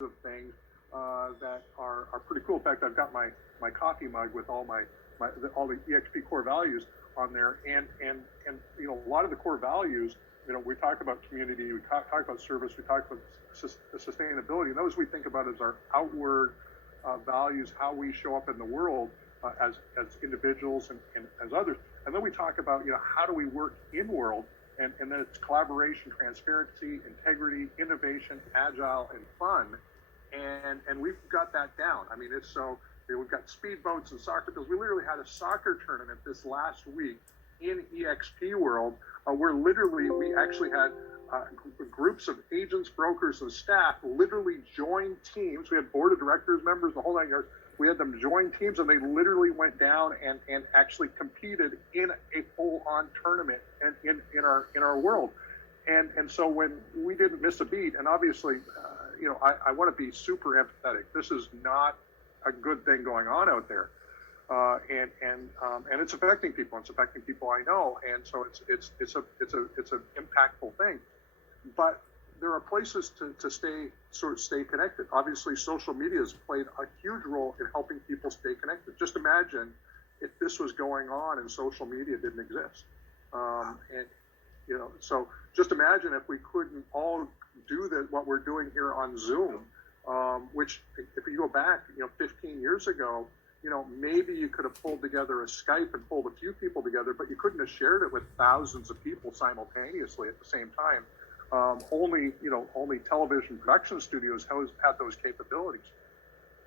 of things that are pretty cool. In fact, I've got my coffee mug with all all the eXp core values on there, and a lot of the core values. We talk about community, we talk about service, we talk about sustainability, and those we think about as our outward values, how we show up in the world as individuals and as others. And then we talk about how do we work in world, and then it's collaboration, transparency, integrity, innovation, agile, and fun. And we've got that down. I mean, it's so we've got speedboats and soccer fields. We literally had a soccer tournament this last week in eXp world, where literally we actually had groups of agents, brokers, and staff literally join teams. We had board of directors members, the whole 9 yards. We had them join teams, and they literally went down and actually competed in a full-on tournament and in our world. And so when we didn't miss a beat, and obviously, I want to be super empathetic. This is not a good thing going on out there, and it's affecting people. It's affecting people I know, and so it's an impactful thing. But there are places to stay connected. Obviously, social media has played a huge role in helping people stay connected. Just imagine if this was going on and social media didn't exist. So just imagine if we couldn't all do what we're doing here on Zoom, which if you go back, 15 years ago, maybe you could have pulled together a Skype and pulled a few people together, but you couldn't have shared it with thousands of people simultaneously at the same time. Only television production studios had those capabilities.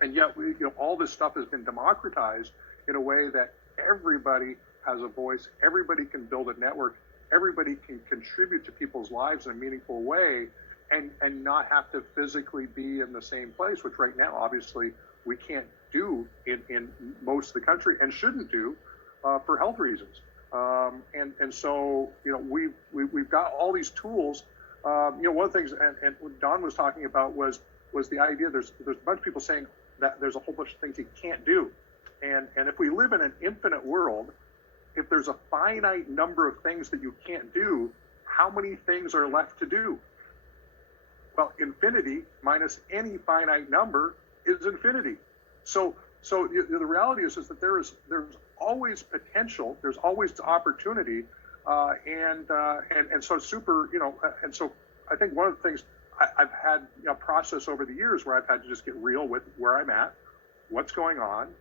And yet all this stuff has been democratized in a way that everybody has a voice, everybody can build a network, everybody can contribute to people's lives in a meaningful way, and not have to physically be in the same place, which right now, obviously, we can't do in most of the country and shouldn't do for health reasons. And so, we've got all these tools. One of the things, and what Don was talking about was the idea there's a bunch of people saying that there's a whole bunch of things you can't do. And if we live in an infinite world, if there's a finite number of things that you can't do, how many things are left to do? Well, infinity minus any finite number is infinity. So the reality is that there's always potential, there's always opportunity, and so and so I think one of the things I've had a process over the years where I've had to just get real with where I'm at, what's going on,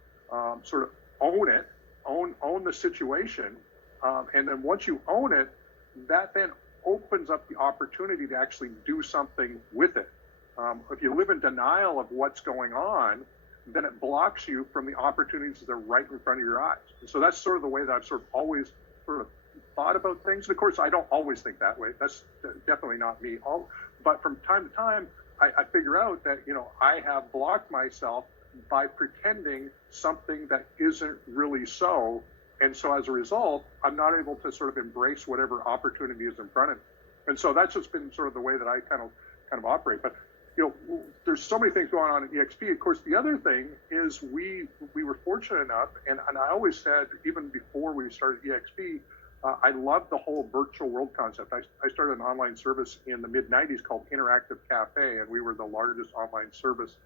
sort of own the situation, and then once you own it, that then opens up the opportunity to actually do something with it. If you live in denial of what's going on, then it blocks you from the opportunities that are right in front of your eyes. And so that's sort of the way that I've sort of always sort of thought about things. And of course, I don't always think that way. That's definitely not me. But from time to time, I figure out that, I have blocked myself by pretending something that isn't really so. And so as a result, I'm not able to sort of embrace whatever opportunity is in front of me. And so that's just been sort of the way that I kind of operate. But, there's so many things going on at eXp. Of course, the other thing is we were fortunate enough, and I always said, even before we started eXp, I loved the whole virtual world concept. I started an online service in the mid-'90s called Interactive Cafe, and we were the largest online service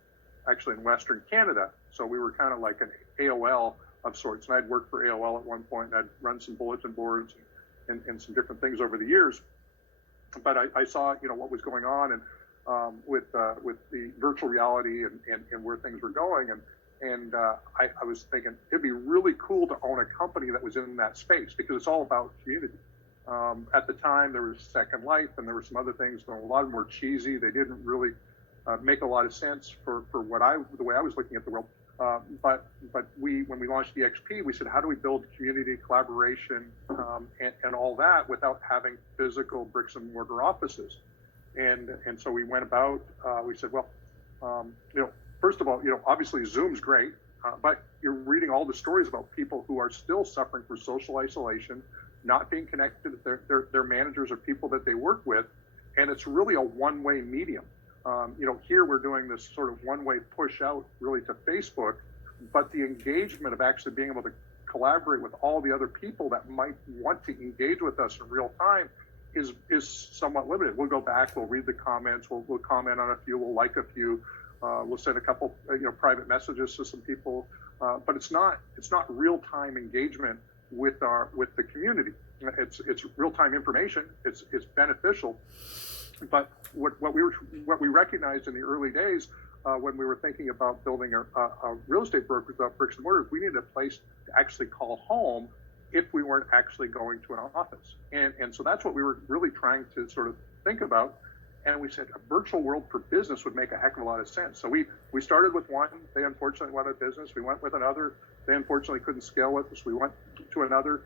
actually in Western Canada. So we were kind of like an AOL of sorts. And I'd worked for AOL at one point, and I'd run some bulletin boards and some different things over the years. But I saw, what was going on, and with the virtual reality and where things were going, and I was thinking it'd be really cool to own a company that was in that space, because it's all about community. At the time, there was Second Life, and there were some other things, but a lot of them were cheesy. They didn't really make a lot of sense for the way I was looking at the world. But when we launched eXp, we said, how do we build community, collaboration, and all that without having physical bricks and mortar offices? And so we went about, we said, well, first of all, obviously Zoom's great, but you're reading all the stories about people who are still suffering from social isolation, not being connected to their managers or people that they work with, and it's really a one-way medium. Here we're doing this sort of one-way push out really to Facebook, but the engagement of actually being able to collaborate with all the other people that might want to engage with us in real time is somewhat limited. We'll go back, we'll read the comments, we'll comment on a few, we'll like a few, We'll send a couple, private messages to some people, but it's not real-time engagement with the community. It's real-time information. It's beneficial, but what we recognized in the early days when we were thinking about building a real estate brokerage without bricks and mortar, we needed a place to actually call home if we weren't actually going to an office. And so that's what we were really trying to sort of think about. And we said a virtual world for business would make a heck of a lot of sense. So we started with one. They unfortunately went out of business. We went with another. They unfortunately couldn't scale with us. We went to another.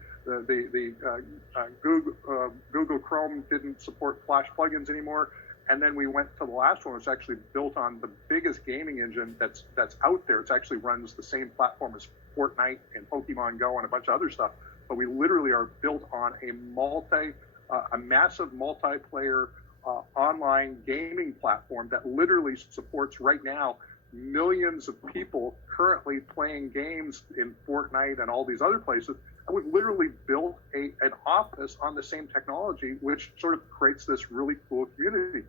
Google Chrome didn't support Flash plugins anymore. And then we went to the last one, which is actually built on the biggest gaming engine that's out there. It actually runs the same platform as Fortnite and Pokemon Go and a bunch of other stuff. But we literally are built on a massive multiplayer online gaming platform that literally supports right now millions of people currently playing games in Fortnite and all these other places. And we've literally built an office on the same technology, which sort of creates this really cool community.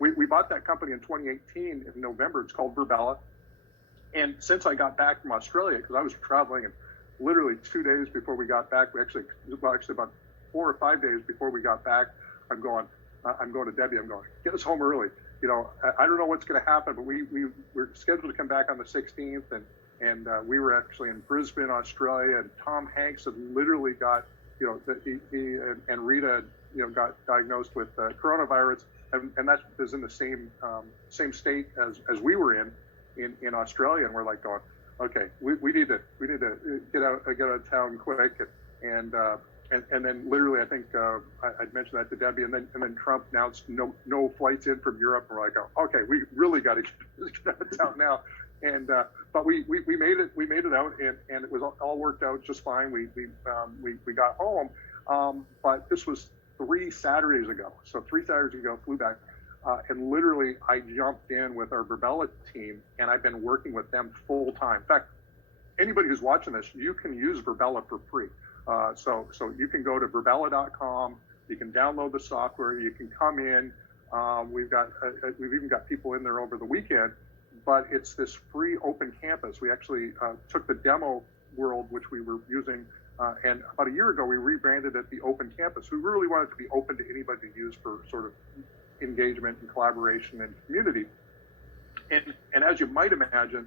We bought that company in 2018 in November. It's called Virbela. And since I got back from Australia, because I was traveling, and literally 2 days before we got back, actually about 4 or 5 days before we got back, I'm going to Debbie. I'm going, get us home early. I don't know what's going to happen, but we're scheduled to come back on the 16th, and we were actually in Brisbane, Australia, and Tom Hanks had literally got, he and Rita, got diagnosed with coronavirus, and that is in the same state as we were in Australia, and we're like going, okay, we need to get out of town quick, and then literally I think I'd mentioned that to Debbie, and then Trump announced no flights in from Europe, and we're like, oh, okay, we really got to get out of town now, and but we made it out, and it was all worked out just fine. We got home, but this was 3 Saturdays ago. So 3 Saturdays ago, flew back. And literally, I jumped in with our Virbela team, and I've been working with them full time. In fact, anybody who's watching this, you can use Virbela for free. So you can go to Virbela.com. You can download the software. You can come in. We've even got people in there over the weekend. But it's this free open campus. We actually took the demo world, which we were using, and about a year ago, we rebranded it the Open Campus. We really wanted to be open to anybody to use for sort of engagement and collaboration and community. And as you might imagine,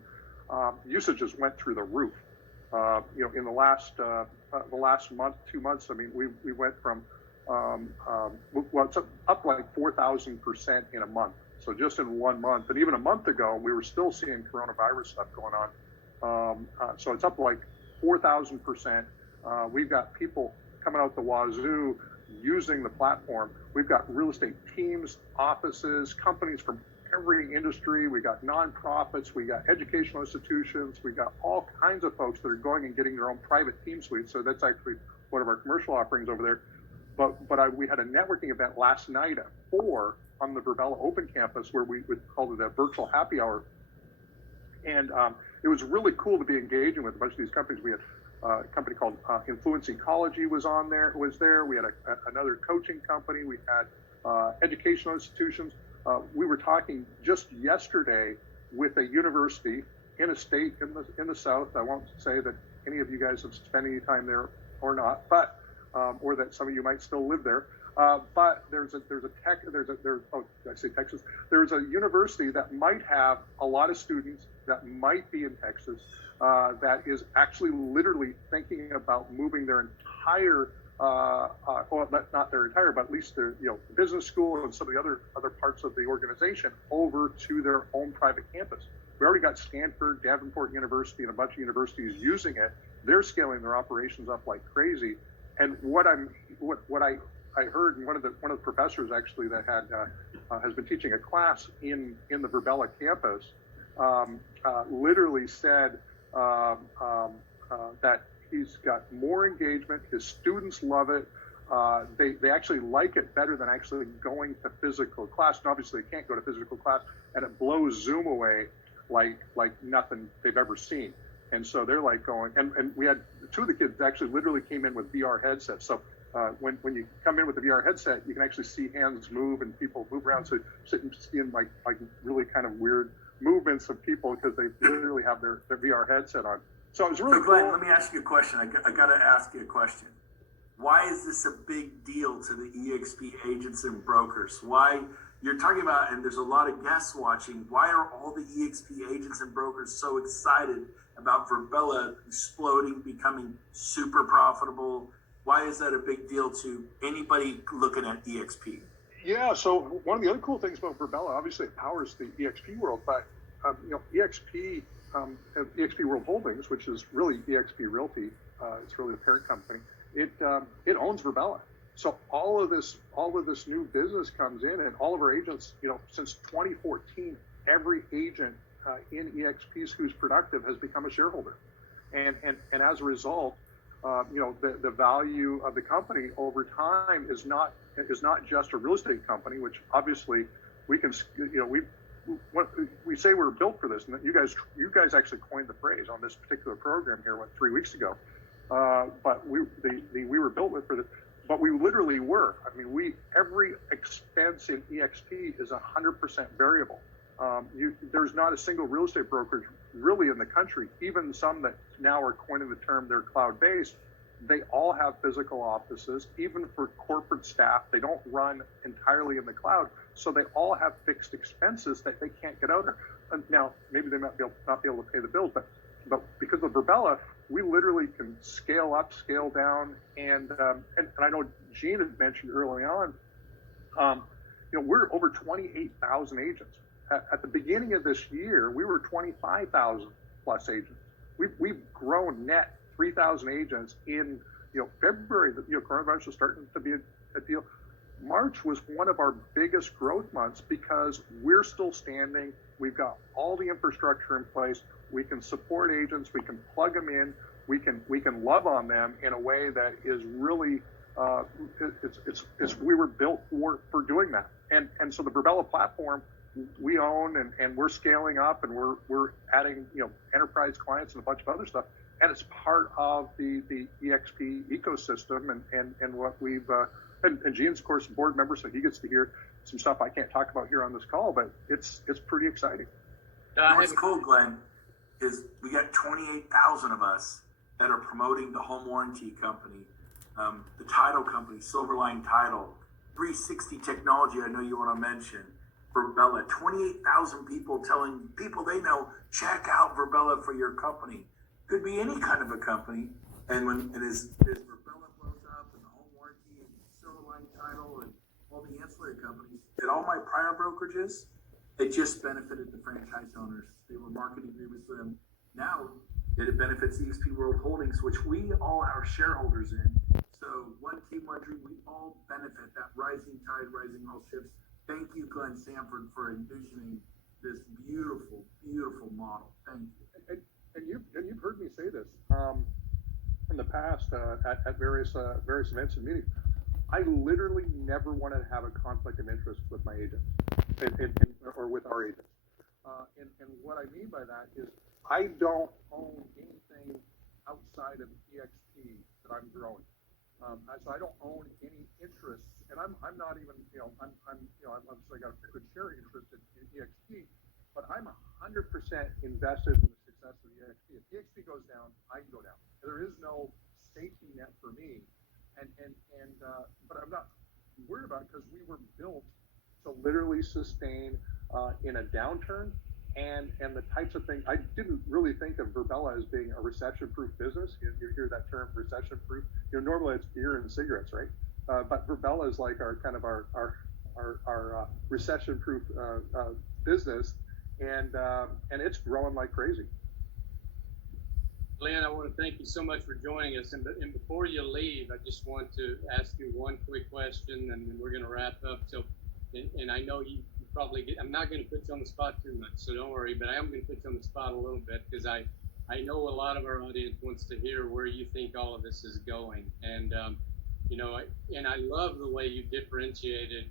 usage just went through the roof. In the last month, 2 months, I mean, we went from it's up like 4,000% in a month. So just in 1 month, and even a month ago, we were still seeing coronavirus stuff going on. So it's up like 4,000%. We've got people coming out the wazoo using the platform. We've got real estate teams, offices, companies from every industry. We got nonprofits. We got educational institutions. We got all kinds of folks that are going and getting their own private team suites. So that's actually one of our commercial offerings over there. But we had a networking event last night at 4 on the Virbela Open Campus where we would call it a virtual happy hour. And it was really cool to be engaging with a bunch of these companies. We had a company called Influence Ecology was there. We had another coaching company. We had educational institutions. We were talking just yesterday with a university in a state in the South. I won't say that any of you guys have spent any time there or not, but or that some of you might still live there. But there's a university that might have a lot of students that might be in Texas that is actually literally thinking about moving their entire, well, not their entire, but at least their business school and some of the other parts of the organization over to their own private campus. We already got Sanford, Davenport University, and a bunch of universities using it. They're scaling their operations up like crazy. And what I heard, and one of the professors actually that has been teaching a class in the Virbela campus literally said that he's got more engagement. His students love it. They actually like it better than actually going to physical class. And obviously, they can't go to physical class, and it blows Zoom away like nothing they've ever seen. And so they're like going, and we had 2 of the kids actually literally came in with VR headsets. So when you come in with the VR headset, you can actually see hands move and people move around. So sitting seeing like really kind of weird movements of people because they literally have their VR headset on. So it was really So Glenn, cool. let me ask you a question. I got to ask you a question. Why is this a big deal to the eXp agents and brokers? Why, you're talking about, and there's a lot of guests watching, why are all the eXp agents and brokers so excited about Virbela exploding, becoming super profitable? Why is that a big deal to anybody looking at eXp? Yeah, so one of the other cool things about Virbela, obviously it powers the eXp world, but eXp, eXp World Holdings, which is really eXp Realty, it's really the parent company. It owns Virbela. So all of this new business comes in, and all of our agents, since 2014, every agent in eXp who's productive has become a shareholder, and as a result, the value of the company over time is not just a real estate company, which obviously we can, we say we're built for this, and you guys actually coined the phrase on this particular program here, 3 weeks ago. But we were built for this, but we literally were. I mean, every expense in eXp is 100% variable. There's not a single real estate brokerage really in the country, even some that now are coining the term they're cloud-based. They all have physical offices. Even for corporate staff, they don't run entirely in the cloud, so they all have fixed expenses that they can't get out there. And now, maybe they might not be able to pay the bills, but because of Virbela, we literally can scale up, scale down, and I know Gene had mentioned early on, we're over 28,000 agents. At the beginning of this year, we were 25,000 plus agents. We've grown net 3,000 agents in February. Coronavirus was starting to be a deal. March was one of our biggest growth months because we're still standing. We've got all the infrastructure in place. We can support agents. We can plug them in. We can love on them in a way that is really we were built for doing that. And so the Virbela platform we own, and we're scaling up, and we're adding enterprise clients and a bunch of other stuff, and it's part of the eXp ecosystem, and what we've and Gene's of course a board member, so he gets to hear some stuff I can't talk about here on this call, but it's pretty exciting. What's cool, Glenn, is we got 28,000 of us that are promoting the home warranty company, the title company, Silverline Title, 360 Technology. I know you want to mention Virbela. 28,000 people telling people they know, check out Virbela for your company. Could be any kind of a company, and as Virbela blows up, and the home warranty, and Silverline Title, and all the ancillary companies, and all my prior brokerages, it just benefited the franchise owners. They were marketing agreements with them. Now it benefits eXp World Holdings, which we all are shareholders in. So one team, one dream, we all benefit. That rising tide, rising all ships. Thank you, Glenn Sanford, for envisioning this beautiful, beautiful model. Thank you. And you've heard me say this in the past at various events and meetings. I literally never wanted to have a conflict of interest with my agents or with our agents. And what I mean by that is I don't own anything outside of eXp that I'm growing. So I don't own any interests, and I'm not even I'm obviously got a good share interest in eXp, but I'm 100% invested in the success of eXp. If eXp goes down, I can go down. There is no safety net for me, but I'm not worried about it because we were built to literally sustain in a downturn. And the types of things, I didn't really think of Virbela as being a recession-proof business. You hear that term, recession-proof. Normally it's beer and cigarettes, right? But Virbela is like our recession-proof business, and it's growing like crazy. Glenn, I want to thank you so much for joining us. And before you leave, I just want to ask you one quick question, and then we're going to wrap up. So, and I know you probably get, I'm not going to put you on the spot too much, so don't worry, but I am going to put you on the spot a little bit because I know a lot of our audience wants to hear where you think all of this is going. And, I love the way you differentiated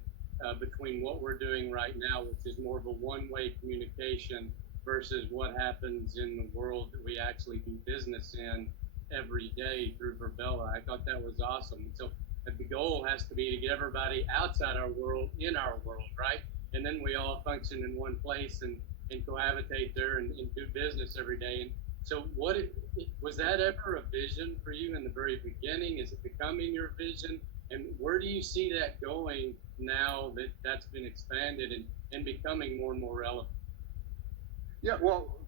between what we're doing right now, which is more of a one-way communication, versus what happens in the world that we actually do business in every day through Virbela. I thought that was awesome. So the goal has to be to get everybody outside our world in our world, right? And then we all function in one place, and and cohabitate there and do business every day. And so was that ever a vision for you in the very beginning? Is it becoming your vision? And where do you see that going now that that's been expanded and becoming more and more relevant? Yeah, well,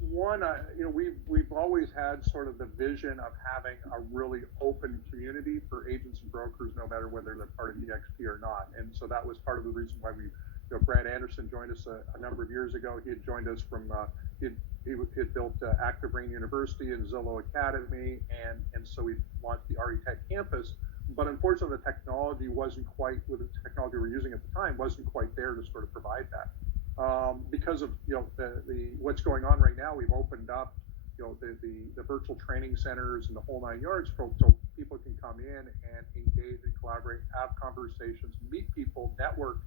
we've always had sort of the vision of having a really open community for agents and brokers, no matter whether they're part of eXp or not. And so that was part of the reason why Brad Anderson joined us a number of years ago. He had joined us from, he had built Active Rain University and Zillow Academy, and so we launched the RE Tech campus. But unfortunately, the technology wasn't quite, with the technology we're using at the time, wasn't quite there to sort of provide that. Because of the what's going on right now, we've opened up the virtual training centers and the whole 9 yards, so people can come in and engage and collaborate, have conversations, meet people, network,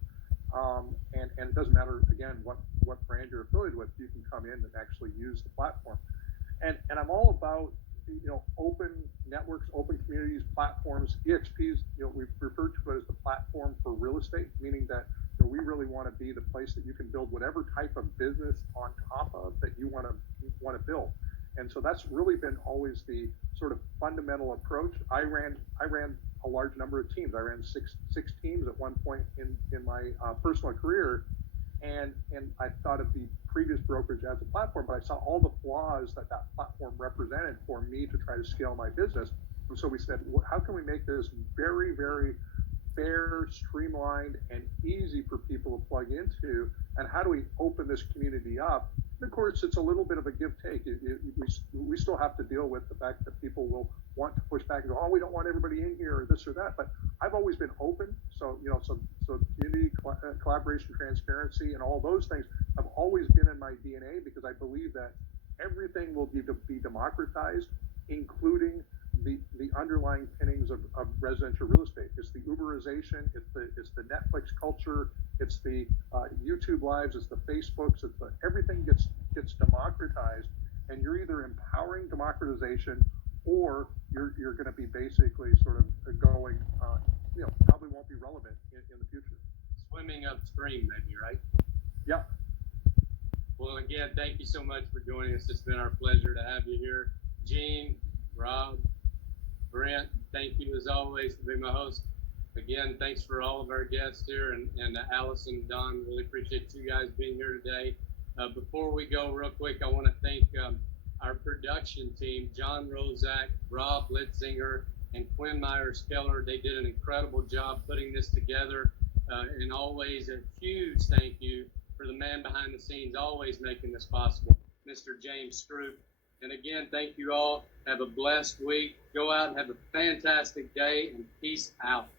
and it doesn't matter again what brand you're affiliated with. You can come in and actually use the platform, and I'm all about open networks, open communities, platforms. eXp's, we refer to it as the platform for real estate, meaning that we really want to be the place that you can build whatever type of business on top of that you want to build. And so that's really been always the sort of fundamental approach. I ran a large number of teams. I ran six teams at one point in my personal career, and I thought of the previous brokerage as a platform, but I saw all the flaws that platform represented for me to try to scale my business. And so we said, well, how can we make this very, very fair, streamlined, and easy for people to plug into? And how do we open this community up? And of course, it's a little bit of a give-take. We still have to deal with the fact that people will want to push back and go, oh, we don't want everybody in here, or this or that. But I've always been open. So, so community collaboration, transparency, and all those things have always been in my DNA, because I believe that everything will be democratized, including the underlying pinnings of residential real estate. It's the Uberization, it's the Netflix culture, it's the YouTube lives, it's the Facebooks, everything gets democratized, and you're either empowering democratization, or you're going to be basically sort of going, probably won't be relevant in the future. Swimming upstream, maybe, right? Yeah. Well, again, thank you so much for joining us. It's been our pleasure to have you here. Gene, Rob, Brent, thank you as always to be my host. Again, thanks for all of our guests here, and Allison, Don, really appreciate you guys being here today. Before we go, real quick, I want to thank our production team, John Rozak, Rob Litzinger, and Quinn Myers-Keller. They did an incredible job putting this together, and always a huge thank you for the man behind the scenes, always making this possible, Mr. James Stroop. And again, thank you all. Have a blessed week. Go out and have a fantastic day, and peace out.